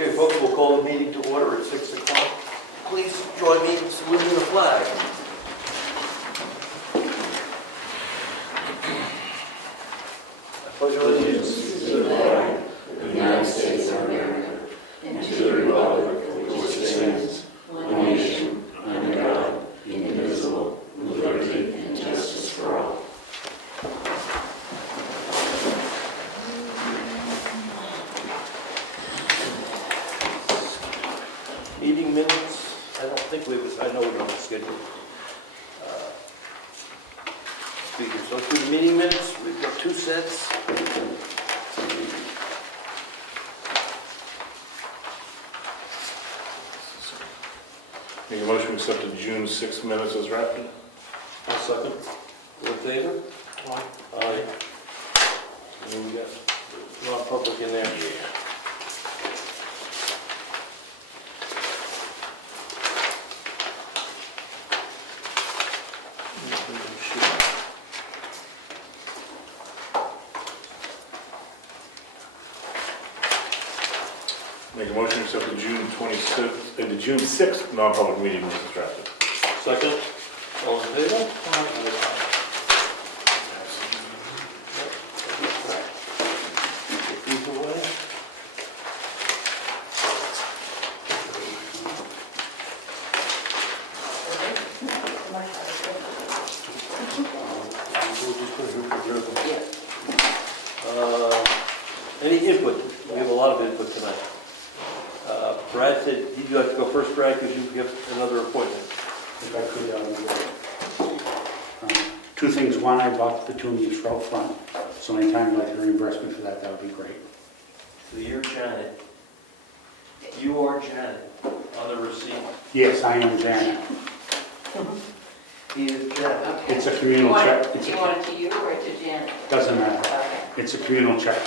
Okay, folks, we'll call the meeting to order at 6 o'clock. Please join me in saluting the flag. I pledge allegiance to the flag of the United States of America and to the republic for which it stands, one nation, under God, indivisible, with liberty and justice for all. Meeting minutes, I don't think I know we don't schedule. So through the meeting minutes, we've got two sets. Make a motion to accept the June 6 minutes as drafted. One second. All in favor? Aye. Aye. And then we got non-public in there. Yeah. Make a motion to accept the June 26th, the June 6th non-public meeting minutes as drafted. Second. All in favor? Get these away. Any input? We have a lot of input tonight. Brad said, you'd like to go first, Brad, because you have another appointment. If I could, two things. One, I bought the petunias out front, so anytime you'd like to reimburse me for that, that would be great. So you're Janet. You are Janet on the receipt. Yes, I am Janet. He is Janet. Okay. It's a communal check. Do you want it to you or to Janet? Doesn't matter. Okay. It's a communal check.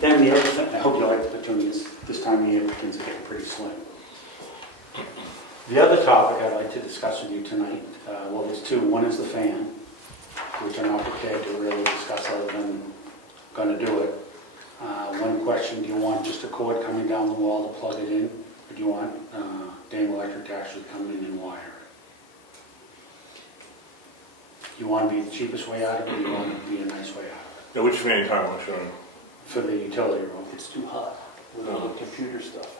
Then the other thing, I hope you like the petunias. This time of year, things are getting pretty slim. The other topic I'd like to discuss with you tonight, well, there's two. One is the fan, which I'm not prepared to really discuss other than going to do it. One question, do you want just a cord coming down the wall to plug it in? Or do you want Dame Electric to actually come in and wire it? You want to be the cheapest way out of it, or you want it to be a nice way out of Now, which fan are you talking about, Sean? it? For the utility room. It's too hot with all the computer stuff.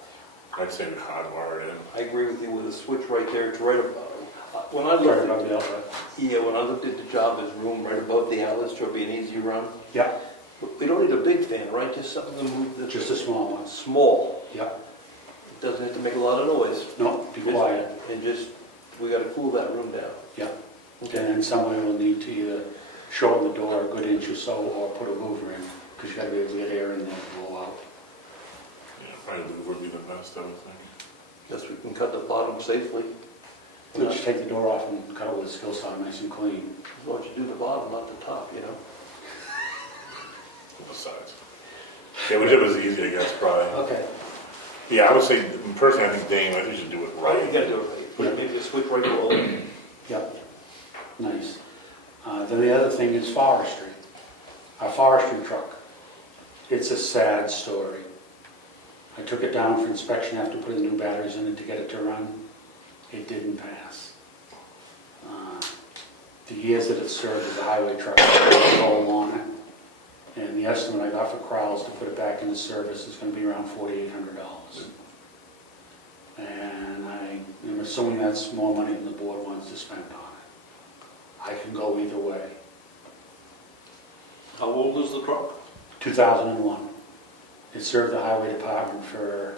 I'd say we hardwire it in. I agree with you with the switch right there. It's right above. When I Sorry looked about at the outlet. when I looked at the job as room right above the outlets, so it'd be an easy run. Yeah, We don't need a big fan, right? Just something to move the just a small one. small. Yeah, It doesn't have to make a lot of noise. no, be quiet. And just we got to cool that room down. Yeah. Okay. And then somebody will need to either shorten the door a good inch or so, or put a louver in, because you got to be able to get air in there to blow out. Yeah, probably Louver would be the best, I would think. Guess we can cut the bottom safely. We'll just take the door off and cut it with a skill saw, nice and clean. As long as you do the bottom, not the top, you know? Both sides. Yeah, whichever's easy, I guess, probably. Okay. Yeah, I would say, personally, I think Dame, I think you should do it Right, you right. got to do it right. Put maybe a switch right below it. Yep. Nice. Then the other thing is forestry. Our forestry truck. It's a sad story. I took it down for inspection after putting new batteries in it to get it to run. It didn't pass. The years that it served as a highway truck, I told on it. And the estimate I got for Crowell's to put it back into service is going to be around $4,800. And I am assuming that's more money than the board wants to spend on it. I can go either way. How old is the truck? 2001. It served the highway department for,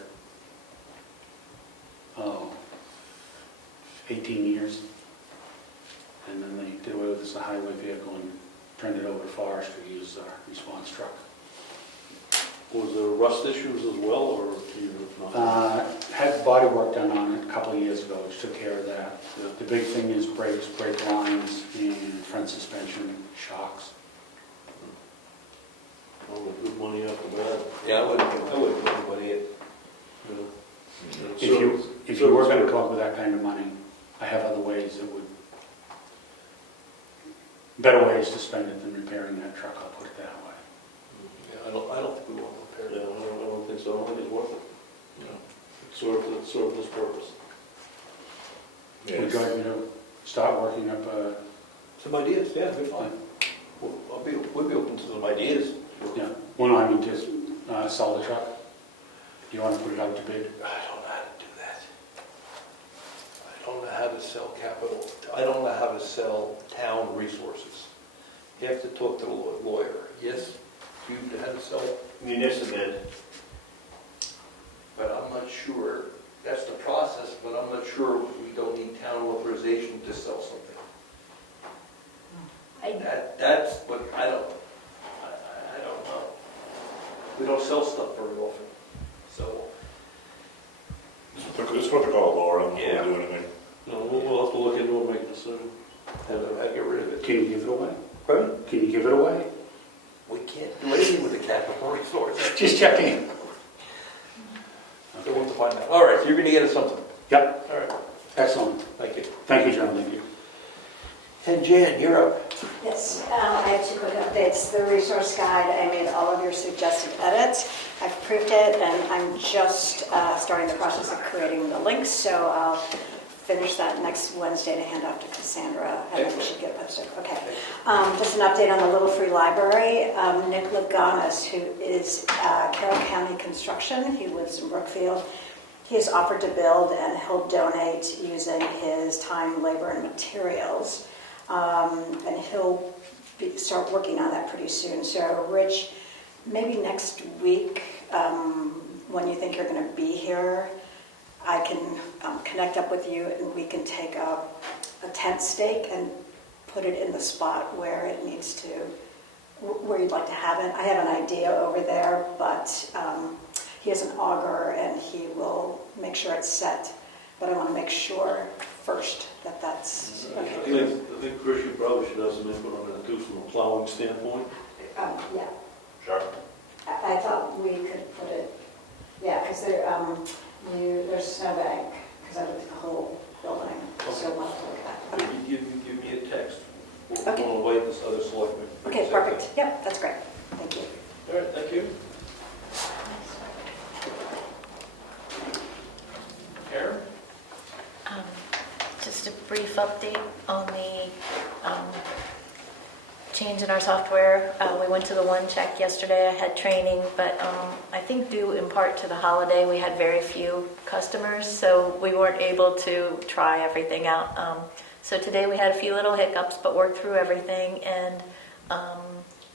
18 years. And then they did away with it as a highway vehicle and turned it over to forestry to use our response truck. Was there rust issues as well, or do you not? Had body work done on it a couple of years ago, which took care of that. The big thing is brakes, brake lines, and front suspension shocks. Oh, good money off the bat. Yeah, I wouldn't put anybody in. If you were going to come up with that kind of money, I have other ways that would, better ways to spend it than repairing that truck, I'll put it that way. Yeah, I don't think we want to repair that. I don't think so I don't think it's worth it. You know, it served its purpose. Yeah, Would you like me to start working up Some ideas, yeah, they're fine. We'll be open to some ideas. yeah, well, no, I mean, just sell the truck? Do you want to put it out to bid? I don't know how to do that. I don't know how to sell capital. I don't know how to sell town resources. You have to talk to the lawyer. Yes, you know how to sell, Municipal bid. but I'm not sure. That's the process, but I'm not sure we don't need town authorization to sell something. That's what I don't know. We don't sell stuff very often, so. It's what they call Laura, before Yeah. we do anything. No, we'll have to look into it and make a decision. How to get rid of it. Can you give it away? Pardon? Can you give it away? We can't do anything with the capital resource. Just checking. So we'll have to find out. All right, so you're gonna get us something. Yep, All right, excellent. thank you. Thank you, John, thank you. And Jan, you're up. Yes, I have two quick updates. The resource guide, I made all of your suggested edits. I've proofed it, and I'm just starting the process of creating the links, so I'll finish that next Wednesday to hand off to Cassandra, and then we should get it posted. Okay. Just an update on the Little Free Library. Nick Laganas, who is Carroll County Construction, he lives in Brookfield. He has offered to build, and he'll donate using his time, labor, and materials. And he'll start working on that pretty soon. So Rich, maybe next week, when you think you're going to be here, I can connect up with you and we can take a tent stake and put it in the spot where it needs to, where you'd like to have it. I have an idea over there, but he has an auger and he will make sure it's set. But I want to make sure first that that's okay. I think, Chris, you probably should have some input on that too, from a plowing standpoint. Yeah. Sure. I thought we could put it, yeah, because there's a snowbank, because I looked at the whole building, so we'll have to look at that. Give me a text. Okay. We'll invite this other selectman. Okay, perfect. Yep, that's great. Thank you. All right, thank you. Karen? Just a brief update on the change in our software. We went to the one check yesterday. I had training, but I think due in part to the holiday, we had very few customers, so we weren't able to try everything out. So today we had a few little hiccups, but worked through everything, and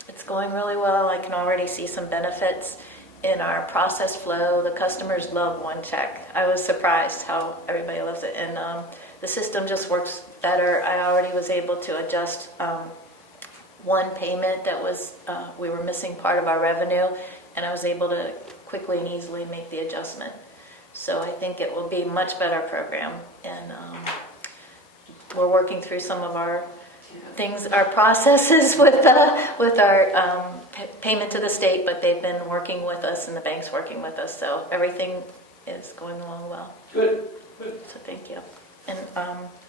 it's going really well. I can already see some benefits in our process flow. The customers love one check. I was surprised how everybody loves it, and the system just works better. I already was able to adjust one payment that was, we were missing part of our revenue, and I was able to quickly and easily make the adjustment. So I think it will be a much better program, and we're working through some of our things, our processes with our payment to the state, but they've been working with us and the bank's working with us, so everything is going along well. Good. So thank you. And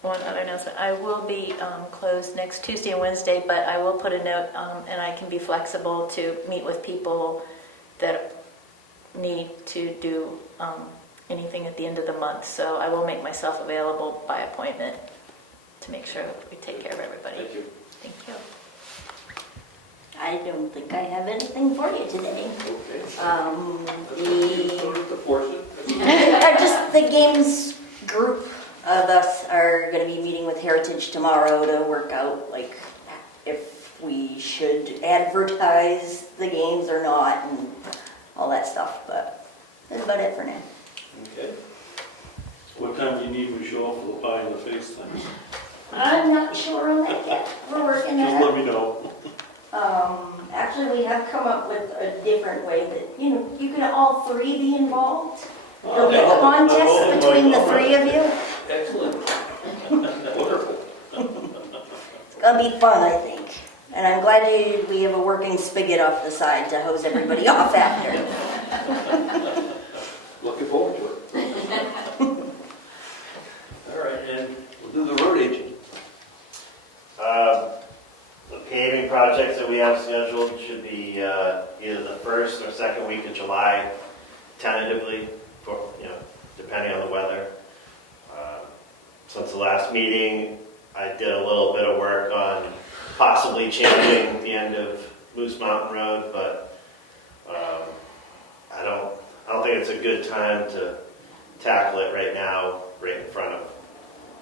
one other announcement, I will be closed next Tuesday and Wednesday, but I will put a note, and I can be flexible to meet with people that need to do anything at the end of the month. So I will make myself available by appointment to make sure we take care of everybody. Thank you. Thank you. I don't think I have anything for you today. Okay. The To force it. just the games group of us are going to be meeting with Heritage tomorrow to work out like if we should advertise the games or not and all that stuff. But that's about it for now. Okay. What time do you need me to show up for the pie in the face thing? I'm not sure on that yet. We're working on Just it. let me know. Actually, we have come up with a different way that, you can all three be involved. There'll be a contest between the three of you. Excellent. Wonderful. It's gonna be fun, I think. And I'm glad we have a working spigot off the side to hose everybody off after. Looking forward to it. All right, and we'll do the road agent. The paving projects that we have scheduled should be either the first or second week of July. tentatively, for, depending on the weather. Since the last meeting, I did a little bit of work on possibly changing the end of Moose Mountain Road, but I don't think it's a good time to tackle it right now, right in front of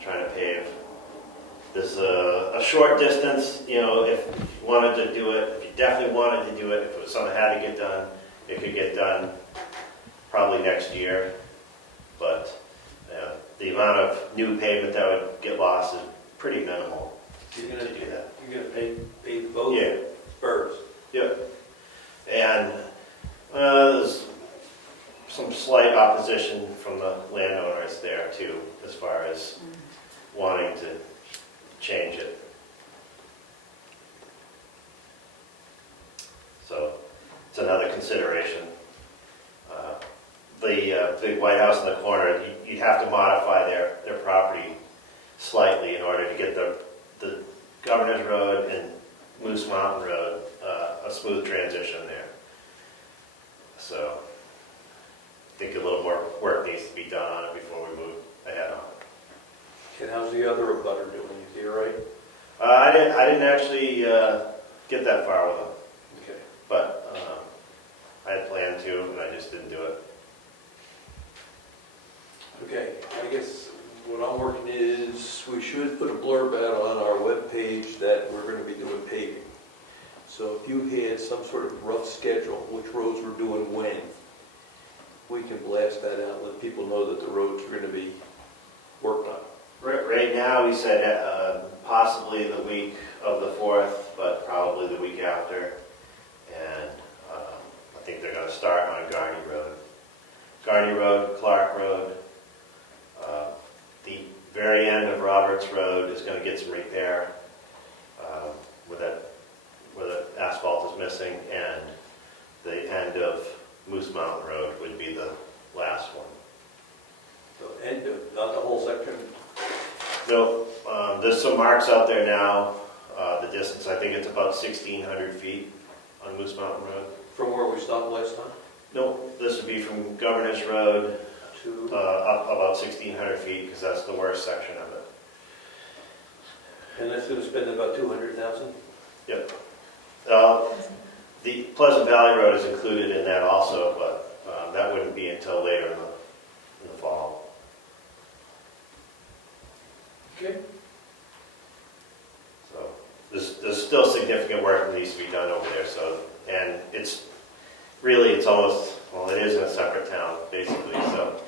trying to pave. This is a short distance, if you wanted to do it, if you definitely wanted to do it, if it was something that had to get done, it could get done probably next year. But the amount of new pavement that would get lost is pretty minimal to do that. You're gonna pave both Yeah. spurs? Yep. And there's some slight opposition from the landowners there too, as far as wanting to change it. So it's another consideration. The big White House in the corner, you'd have to modify their property slightly in order to get the Governor's Road and Moose Mountain Road a smooth transition there. So I think a little more work needs to be done on it before we move ahead on it. And how's the other abutter doing? Is he all right? I didn't actually get that far with him, Okay. but I had planned to, and I just didn't do it. Okay, I guess what I'm working is, we should put a blurb out on our webpage that we're gonna be doing paving. So if you had some sort of rough schedule, which roads we're doing when, we can blast that out, let people know that the roads are gonna be worked on. Right now, we said possibly the week of the 4th, but probably the week after. And I think they're going to start on Garney Road, Clark Road. The very end of Roberts Road is going to get some repair where the asphalt is missing, and the end of Moose Mountain Road would be the last one. So end of, not the whole section? No, there's some marks out there now. The distance, I think it's about 1,600 feet on Moose Mountain Road. From where we stopped last time? No, this would be from Governor's Road To, up about 1,600 feet, because that's the worst section of it. and that's gonna spend about 200,000? Yep. The Pleasant Valley Road is included in that also, but that wouldn't be until later in the fall. Okay. So there's still significant work that needs to be done over there. So, and it's almost, well, it is in a separate town basically. So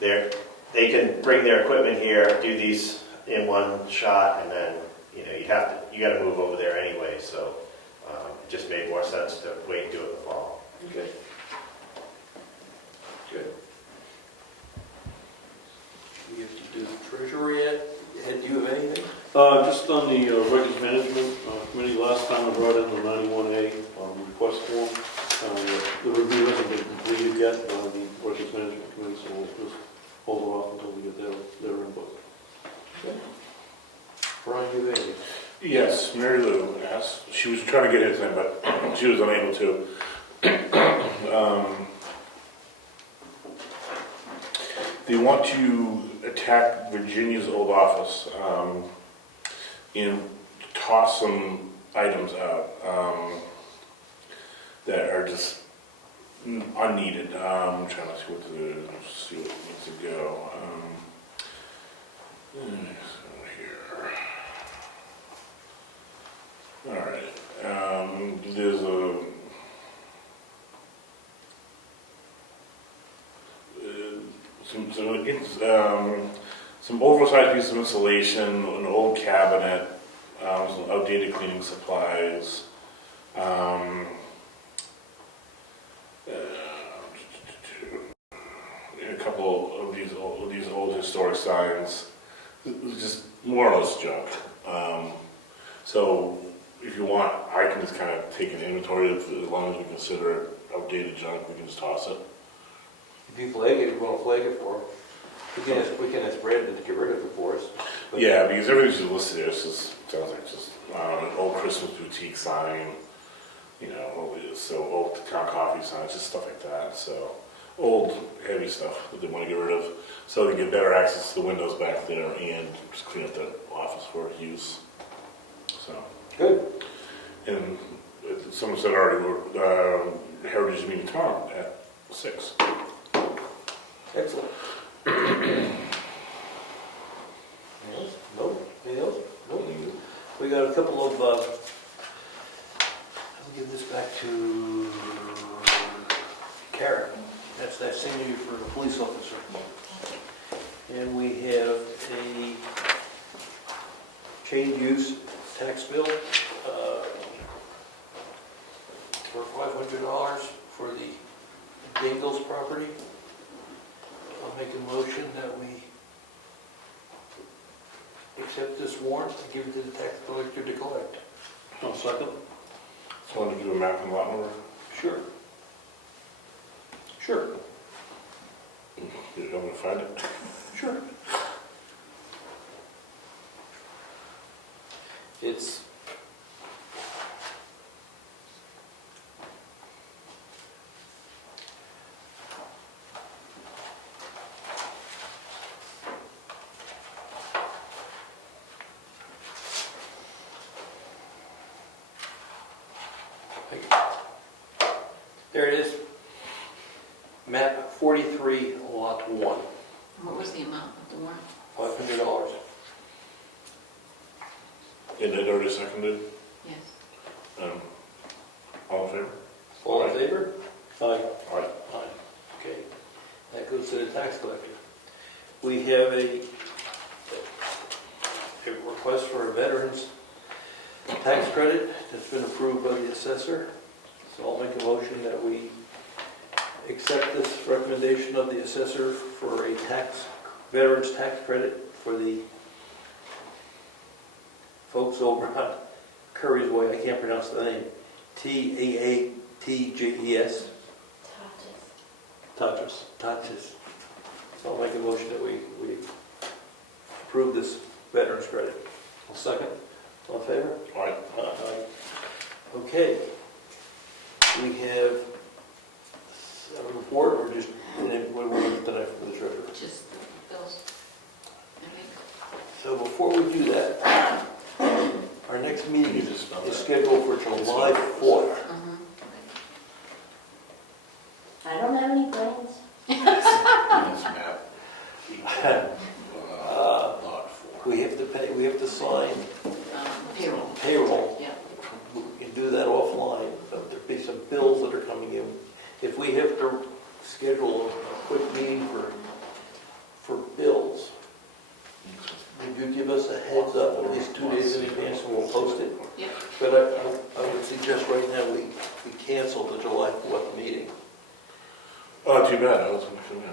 they can bring their equipment here, do these in one shot, and then you got to move over there anyway. So it just made more sense to wait and do it in the fall. Okay. Good. We have to do the treasury yet? Ed, do you have anything? Just on the records management committee, last time I brought in the 91A request form. The review hasn't been completed yet by the records management committee, so we'll just hold off until we get their input. Okay. Brian, do you have anything? Yes, Mary Lou asked, she was trying to get his name, but she was unable to. They want to attack Virginia's old office and toss some items out that are just unneeded. I'm trying to see what needs to go. Here. All right. There's some oversized pieces of insulation, an old cabinet, some outdated cleaning supplies. A couple of these old historic signs. It's just more or less junk. So if you want, I can just kind of take an inventory of, as long as we consider it outdated junk, we can just toss it. If you flag it, we won't flag it for him. We can ask Brandon to get rid of it for us. But Yeah, because everything's just listed there. It just sounds like just an old Christmas boutique sign, so old town coffee signs, just stuff like that. So old heavy stuff that they want to get rid of, so they get better access to the windows back there and just clean up the office for use. So, Good. and someone said already, Heritage meeting tomorrow at 6. Excellent. Anything else? No? Anything else? No? We got a couple of, I'll give this back to Karen. That's that senior for a police officer. And we have a change use tax bill for $500 for the Dingles property. I'll make a motion that we accept this warrant and give it to the tax collector to collect. I'll second. Someone to do a map and lot number? Sure. Sure. You're going to find it? Sure. It's there it is. Map 43, lot 1, What was the amount of the warrant? $500. And it already seconded? Yes. All in favor? All in favor? Aye. All right. Aye. Okay, that goes to the tax collector. We have a request for a veteran's tax credit that's been approved by the assessor. So I'll make a motion that we accept this recommendation of the assessor for a veteran's tax credit for the folks over on Curry's Way. I can't pronounce the name. Taatges. Tatches. So I'll make a motion that we approve this veteran's credit. I'll second. All in favor? All right. Okay. We have a report, or just, and then what do we have tonight from the treasurer? Just the bills, I think. So before we do that, our next meeting is scheduled for July 4th. I don't have any plans. We have to pay, we have to sign Payroll. payroll. Yeah. We can do that offline, but there'll be some bills that are coming in. If we have to schedule a quick meeting for bills, would you give us a heads up at least 2 days in advance and we'll post it? Yeah. But I would suggest right now we cancel the July 4th meeting. Oh, too bad. I was going to come in.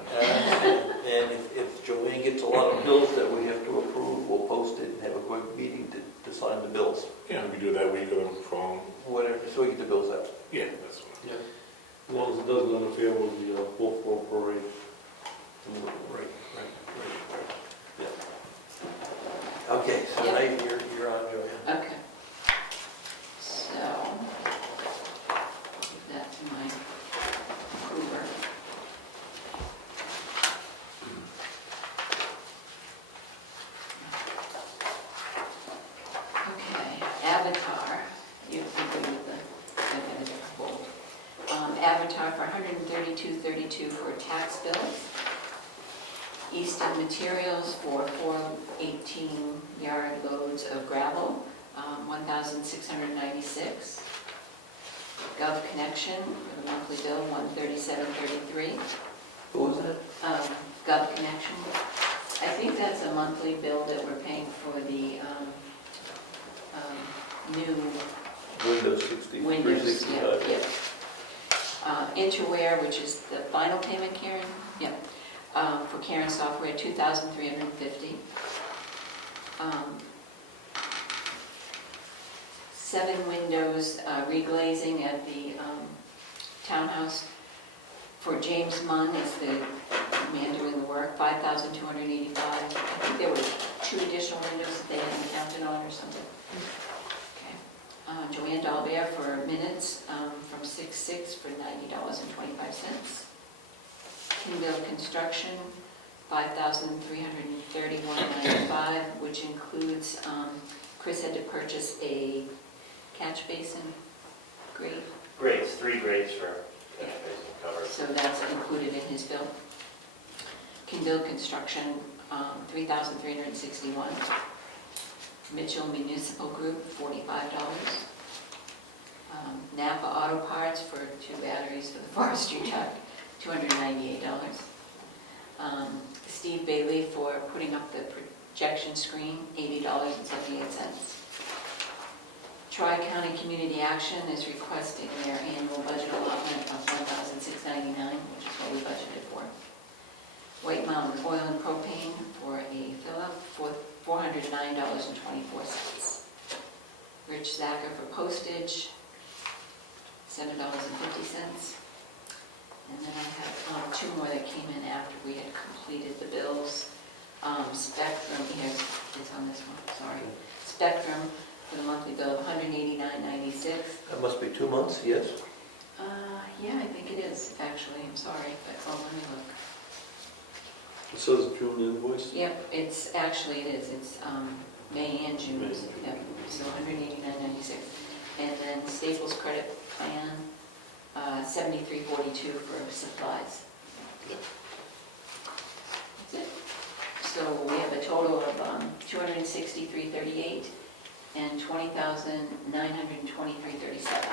And if Joanne gets a lot of bills that we have to approve, we'll post it and have a quick meeting to sign the bills. Yeah, we can do it that week or the following. Whatever, so we get the bills out. Yeah, that's fine. Yeah. As long as it doesn't interfere with the Wolf Parade. Right. Yeah. Okay, so Yeah. now you're on, Joanne. Okay. So, give that to my approver. Okay, Avatar, you can go with the bold. Avatar for $132.32 for tax bills. Easton Materials for 4 18-yard loads of gravel, $1,696. Gov Connection for the monthly bill, $137.33. What was that? Gov Connection. I think that's a monthly bill that we're paying for the new Windows 60, Windows. 365. Yeah. Interware, which is the final payment, Karen? Yeah. For Karen Software, $2,350. 7 windows reglazing at the townhouse. For James Munn, is the man doing the work, $5,285. I think there were 2 additional windows that they hadn't counted on or something. Okay. Joanne Dalbert for minutes from 6/6 for $90.25. Kindle Construction, $5,331.95, which includes, Chris had to purchase a catch basin grate, Grates, 3 grates for catch basin cover. so that's included in his bill. Kindle Construction, $3,361. Mitchell Municipal Group, $45. Napa Auto Parts for 2 batteries for the forestry truck, $298. Steve Bailey for putting up the projection screen, $80.78. Tri-County Community Action is requesting their annual budget allotment of $1,699, which is what we budgeted for. White Mountain Oil and Propane for a fill-up for $409.24. Rich Zacher for postage, $7.50. And then I have 2 more that came in after we had completed the bills. Spectrum, here, it's on this one, sorry. Spectrum for the monthly bill of $189.96. That must be 2 months, yes? Yeah, I think it is, actually, I'm sorry, but, oh, let me look. It says June invoice. Yep, it's, actually it is, it's May and June, yep, so $189.96. And then Staples Credit Plan, $73.42 for supplies. Yep. That's it. So we have a total of $263.38 and $20,923.37.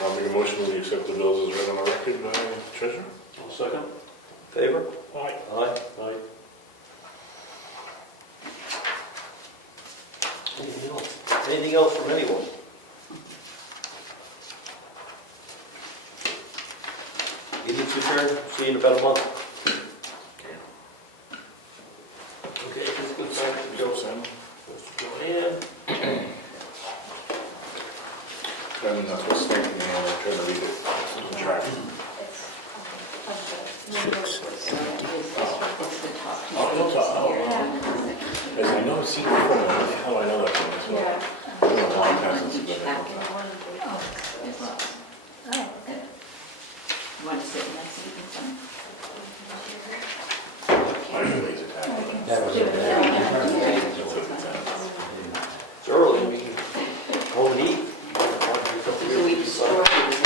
I'll make a motion to accept the bills as read on the record by the treasurer. I'll second. Favor? Aye. Aye. Aye. Anything else? Anything else from anyone? Meeting's adjourned. See you in about a month. Okay, this goes back to Joe. Goes to Joanne. I'm not supposed to think, I'm trying to read it. It's in track. So it is, it's the top. Oh, no, as I know, I've seen it before, how the hell I know that thing as well? It's been a long time since I've been there. There's lots. Oh, okay. You want to sit next to me? I have a laser tag. That was It's early, we can home and eat. So we destroy these, is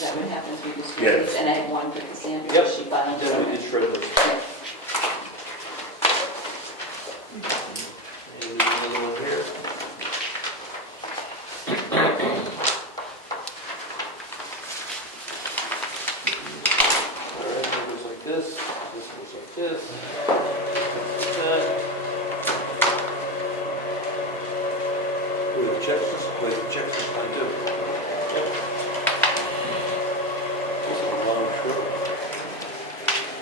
that what happens? We destroy Yes. these, and I had one for Cassandra, Yep. she filed. Then we can shred those. Anyone here? All right, it goes like this goes like this. That. Wait, check this, check this, I do. Yep. This is a long trip.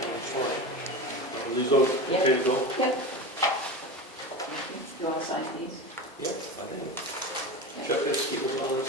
That's fine. Are these okay to go? Yep. You want to sign these? Yep, I think. Check this, keep it on it.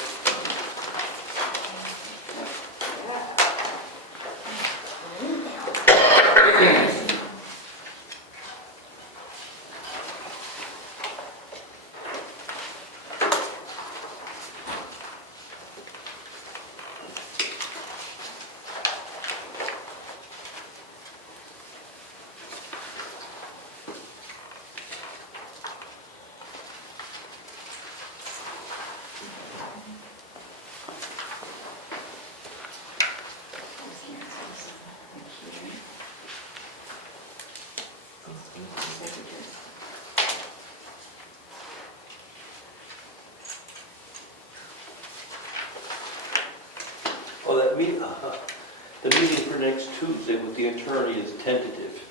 Oh, that meeting, the meeting for next Tuesday with the attorney is tentative.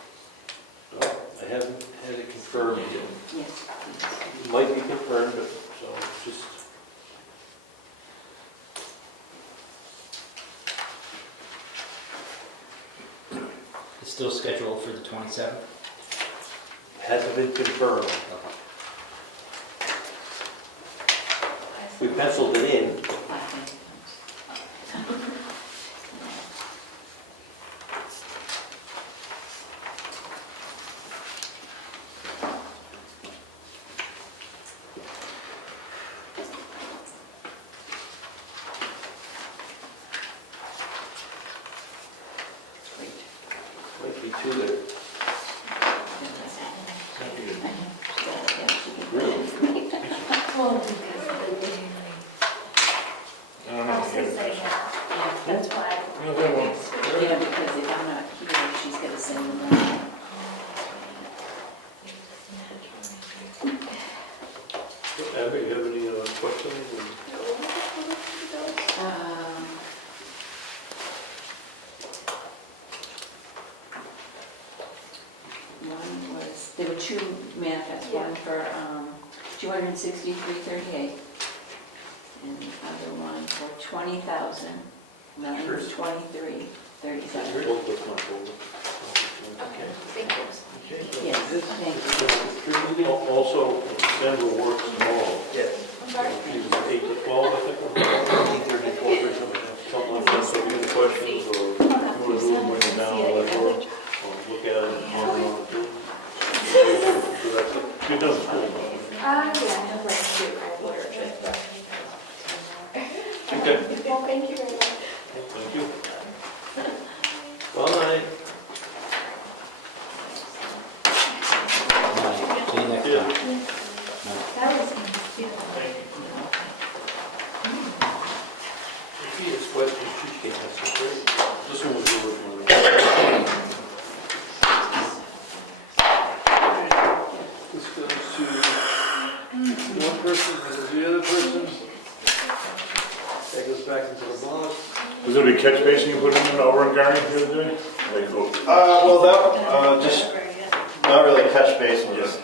No, I haven't had it confirmed yet. Yes. It might be confirmed, but, so just, It's still scheduled for the 27th? hasn't been confirmed. We penciled it in. two there. I don't know. That's why. No, that one. Yeah, because if I'm not here, she's gonna send them. Abby, you have any questions? One was, there were two manifests, one for 263.38, and the other one for 20,000, nine Sure. 23.37. Well, that's my folder. Okay. Yes, thank you. Also, Sandra works tomorrow. Yes. She's 8 to 12, I think. 8:34 or something. Something like that, so if you have questions or you want to do them, bring them down, I'll let her, or look at it, on it, You're done school, but. Yeah, I'd like to do my literature. Okay. Well, thank you very much. Thank you. Well, night. See you next Yeah. time. That was She is Western cheesecake, that's so great. This one was the original. This goes to one person, this is the other person. That goes back into the box. Was there a big catch basin you put in over in Gary the other day? Like, oh, Well, that, just, not really catch basin, just,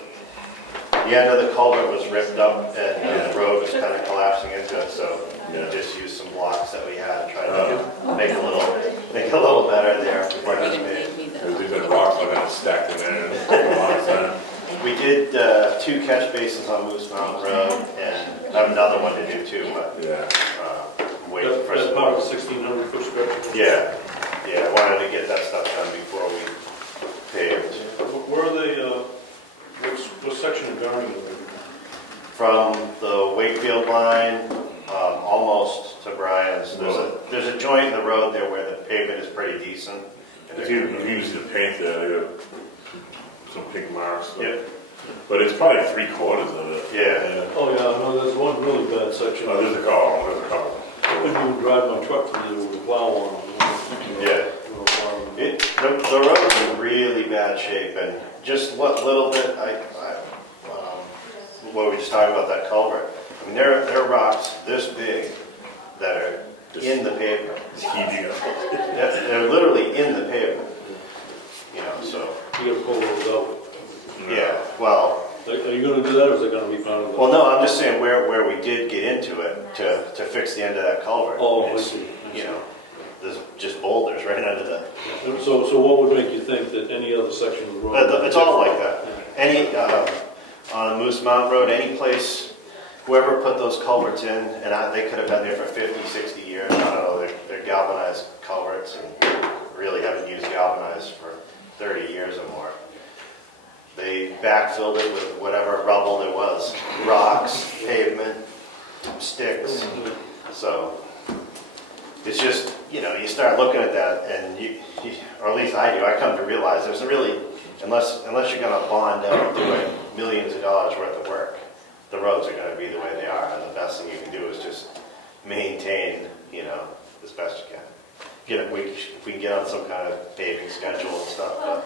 the end of the culvert was ripped up and the road was kind of collapsing into it, so we just used some blocks that we had and tried to make it a little better there before it was made. there's these rocks like that stacked in there. And We did 2 catch basins on Moose Mountain Road, and I have another one to do too, but yeah. waiting for That's some. part of the 1,600 foot stretch. Yeah, I wanted to get that stuff done before we paved. Where are they, what section of Garden are they? From the Wakefield line, almost to Bryan's. There's a joint in the road there where the pavement is pretty decent. If you use the paint there, you got some pink marks. So. Yep. But it's probably 3/4 of it. Yeah. Oh, yeah, no, there's one really bad section. Oh, there's a couple. I couldn't even drive my truck through there with a plow on it. Yeah. The road's in really bad shape, and just what little bit what we just talked about that culvert. I mean, there are rocks this big that are in the pavement. It's heaving up. They're literally in the pavement. So You gotta pull those out. yeah. Well, Are you gonna do that, or is it gonna be part of the? no, I'm just saying where we did get into it to fix the end of that culvert. Oh, I It's, see. there's just boulders right under the. So what would make you think that any other section of the road? It's all like that. Any, on Moose Mountain Road, any place, whoever put those culverts in, and they could have been there for 50, 60 years, I don't know, they're galvanized culverts and really haven't used galvanized for 30 years or more. They backfilled it with whatever rubble there was, rocks, pavement, sticks. So it's just, you start looking at that and you or at least I do, I come to realize there's really, unless you're gonna bond out doing millions of dollars worth of work, the roads are gonna be the way they are, and the best thing you can do is just maintain, as best you can. If we can get on some kind of paving schedule and stuff, but,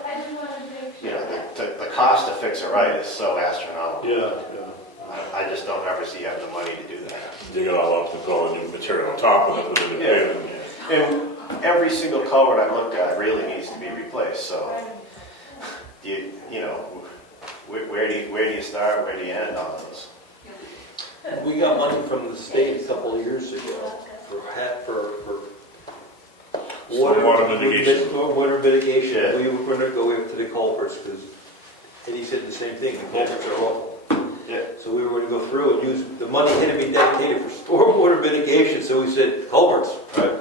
the cost to fix it right is so astronomical. Yeah. I just don't ever see having the money to do that. Dig it all up and put all the new material on top of it with the new Yeah. pavement. And every single culvert I've looked at really needs to be replaced, so, where do you start, where do you end on those? We got money from the state a couple of years ago for Water mitigation. Water mitigation. Yeah. We were gonna go after the culverts, because Eddie said the same thing, the culverts are awful. Yeah. So we were gonna go through and use, the money had to be dedicated for stormwater mitigation, so we said culverts, right?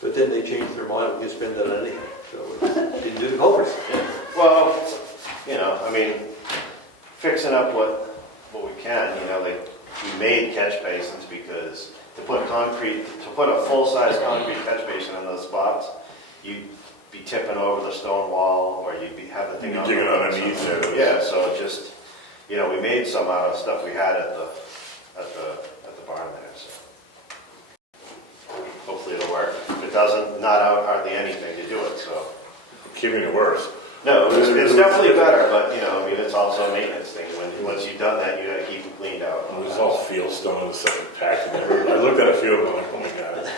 But then they changed their mind, we can spend that on anything, so we didn't do the culverts. Well, fixing up what we can, we made catch basins because to put a full-size concrete catch basin in those spots, you be tipping over the stone wall, or you'd have the thing You're on. digging underneath it. Yeah, so it just, you know, we made some out of stuff we had at the barn there, so. Hopefully it'll work. If it doesn't, not out hardly anything to do it, so. Keeping it worse. No, it's definitely better, but, you know, I mean, it's also a maintenance thing. Once you've done that, you gotta keep it cleaned out. It was all field stone and stuff packed in there. I looked at a few of them, I'm like, oh my god.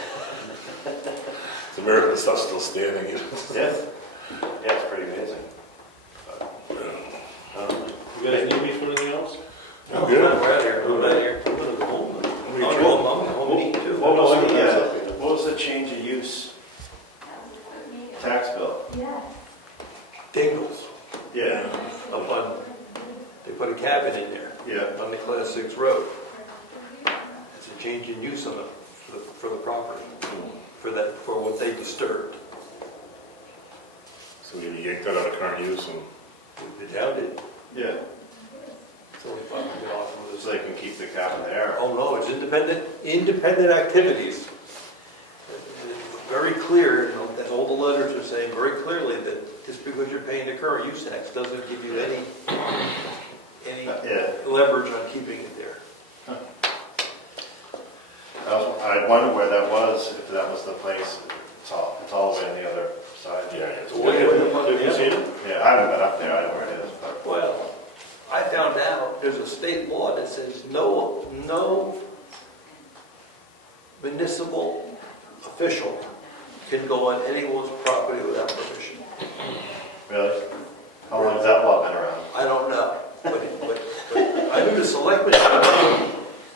It's a miracle the stuff's still standing. You know? Yeah, yeah, it's pretty amazing. You guys need me for anything else? I'm good. We're out of here, we're out of here. I'm gonna go home then. I'm home eating too. What was the change of use tax bill? Dingles, Yeah, up on, they put a cabin in there yeah. on the Class 6 road. It's a change in use on for the property, for what they disturbed. So we yanked that out of current use and The town did, Yeah, it's only $500 for so they can keep the cabin there. Oh, no, it's independent activities. It's very clear, you know, that all the letters are saying very clearly that just because you're paying the current use tax doesn't give you any Yeah. leverage on keeping it there. I wondered where that was, if that was the place. It's all the way on the other side. yeah, it's Have you seen it? Yeah, I haven't been up there, I know where it is, but. Well, I found out there's a state law that says no municipal official can go on anyone's property without permission. Really? How long has that law been around? I don't know, but I knew the selectmen,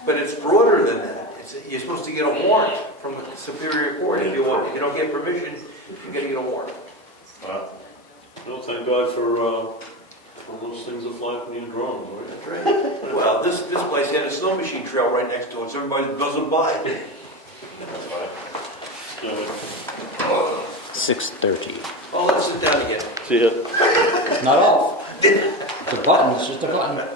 but it's broader than that. You're supposed to get a warrant from the Superior Court if you don't get permission, you're gonna get a warrant. Well, No, thank God for those things that fly from your drones, right? That's right. Well, this place had a snow machine trail right next to it, so everybody buzzing by. that's fine. Yeah, 6:30. Oh, let's sit down again. see ya. It's not off. It's a button, it's just a button.